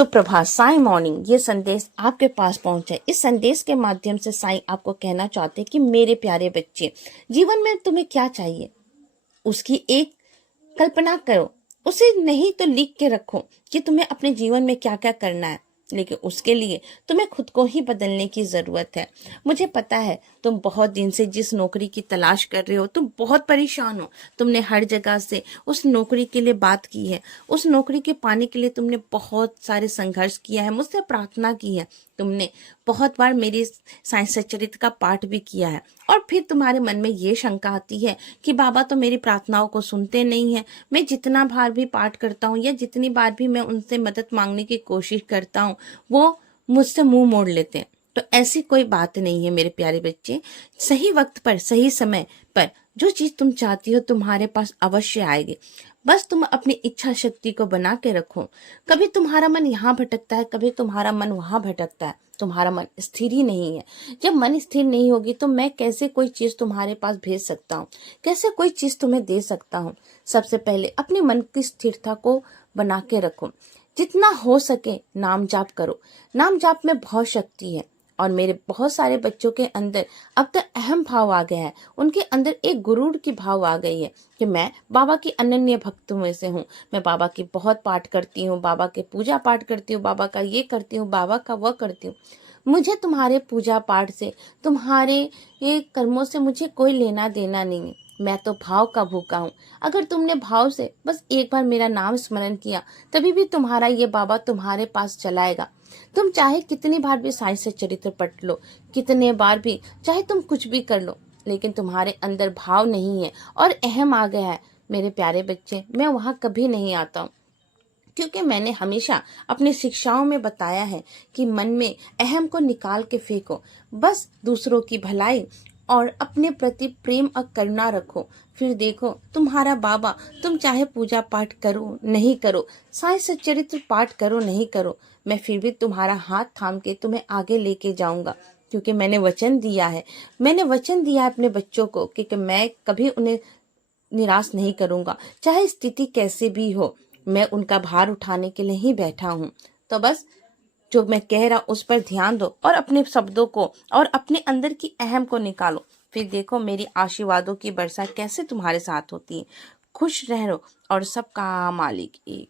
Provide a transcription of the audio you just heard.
सुप्रभात। साई मॉर्निंग ये संदेश आपके पास पहुंचे। इस संदेश के माध्यम से साई आपको कहना चाहते हैं कि मेरे प्यारे बच्चे, जीवन में तुम्हें क्या चाहिए उसकी एक कल्पना करो। उसे नहीं तो लिख के रखो कि तुम्हें अपने जीवन में क्या क्या करना है, लेकिन उसके लिए तुम्हें खुद को ही बदलने की ज़रूरत है। मुझे पता है तुम बहुत दिन से जिस नौकरी की तलाश कर रहे हो, तुम बहुत परेशान हो। तुमने हर जगह से उस नौकरी के लिए बात की है, उस नौकरी के पाने के लिए तुमने बहुत सारे संघर्ष किया है, मुझसे प्रार्थना की है। तुमने बहुत बार मेरी साई सच्चरित्र का पाठ भी किया है, और फिर तुम्हारे मन में ये शंका आती है कि बाबा तो मेरी प्रार्थनाओं को सुनते नहीं है। मैं जितना बार भी पाठ करता हूँ या जितनी बार भी मैं उनसे मदद मांगने की कोशिश करता हूँ, वो मुझसे मुंह मोड़ लेते हैं। तो ऐसी कोई बात नहीं है मेरे प्यारे बच्चे। सही वक्त पर, सही समय पर जो चीज तुम चाहती हो तुम्हारे पास अवश्य आएगी। बस तुम अपनी इच्छा शक्ति को बना के रखो। कभी तुम्हारा मन यहाँ भटकता है, कभी तुम्हारा मन वहां भटकता है। तुम्हारा मन स्थिर ही नहीं है। जब मन स्थिर नहीं होगी तो मैं कैसे कोई चीज तुम्हारे पास भेज सकता हूँ, कैसे कोई चीज तुम्हें दे सकता हूँ। सबसे पहले अपने मन की स्थिरता को बना के रखो। जितना हो सके नाम जाप करो। नाम जाप में बहुत शक्ति है, और मेरे बहुत सारे बच्चों के अंदर अब तक अहम भाव आ गया है। उनके अंदर एक गुरूर की भाव आ गई है कि मैं बाबा की अनन्य भक्त में से हूँ। मैं बाबा की बहुत पाठ करती हूँ, बाबा के पूजा पाठ करती हूँ, बाबा का ये करती हूँ, बाबा का वह करती हूँ। मुझे तुम्हारे पूजा पाठ से, तुम्हारे ये कर्मों से मुझे कोई लेना देना नहीं है। मैं तो भाव का भूखा हूँ। अगर तुमने भाव से बस एक बार मेरा नाम स्मरण किया, तभी भी तुम्हारा ये बाबा तुम्हारे पास चलाएगा। तुम चाहे कितनी बार भी साई सच्चरित्र पढ़ लो, कितने बार भी चाहे तुम कुछ भी कर लो, लेकिन तुम्हारे अंदर भाव नहीं है और अहम आ गया है। मेरे प्यारे बच्चे, मैं वहां कभी नहीं आता हूँ, क्योंकि मैंने हमेशा अपनी शिक्षाओं में बताया है कि मन में अहम को निकाल के फेंको। बस दूसरों की भलाई और अपने प्रति प्रेम और करुणा रखो। फिर देखो तुम्हारा बाबा, तुम चाहे पूजा पाठ करो नहीं करो, साई सच्चरित्र पाठ करो नहीं करो, मैं फिर भी तुम्हारा हाथ थाम के तुम्हें आगे लेके जाऊंगा। क्योंकि मैंने वचन दिया है, मैंने वचन दिया है अपने बच्चों को कि मैं कभी उन्हें निराश नहीं करूंगा। चाहे स्थिति कैसे भी हो, मैं उनका भार उठाने के लिए ही बैठा हूँ। तो बस जो मैं कह रहा उस पर ध्यान दो, और अपने शब्दों को और अपने अंदर की अहम को निकालो। फिर देखो मेरी आशीर्वादों की वर्षा कैसे तुम्हारे साथ होती है। खुश रहो, और सबका मालिक एक।